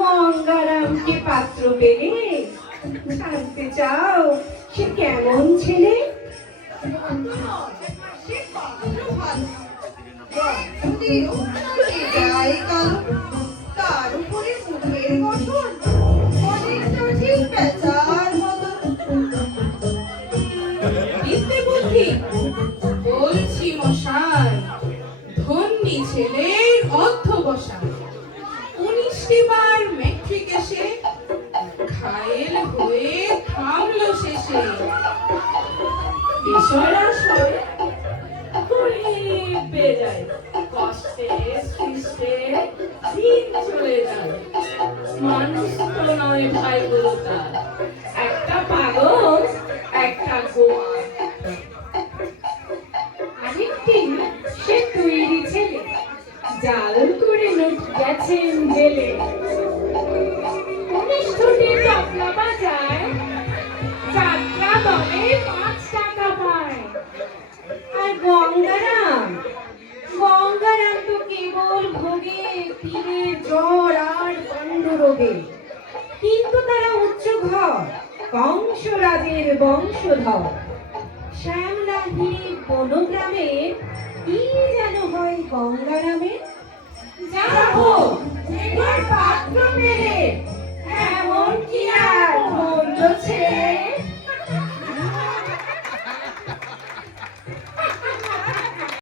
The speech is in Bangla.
গঙ্গারামকে পাত্র পেলে জানতে চাও সে কেমন ছেলে? তার উপরে মুখের গঠন অনেকটা ঠিক পেঁচার মতো। বিদ্যে বুদ্ধি বলছি মশাই, ধন্যী ছেলের অধ্যবসায় 19টি বার মেট্রিক এসে ঘায়েল হয়ে থামলো শেষে। বিষয়াশয় ঘুরিয়ে যায়, কষ্টে সৃষ্টে দিন চলে যায়। মানুষ তো নয় ভাই বলতা, একটা পাগল একটা গোয়া। আরেকদিন সে তৈরি ছেলে জাল করে নোট গেছেন জেলে। কনিষ্ঠটি তবলা বাজায়, যাত্রা দলে 5 টাকা পায়। আর গঙ্গারাম তো কেবল ভোগে পীরের জ্বর আর পাণ্ডুরোগে। কিন্তু তারা উচ্চ ঘর, কংসরাজের বংশধর। শ্যামলাহিড়ি বনগ্রামে কি যেন হয় গঙ্গারামে। যারা হোক এবার পাত্র পেলে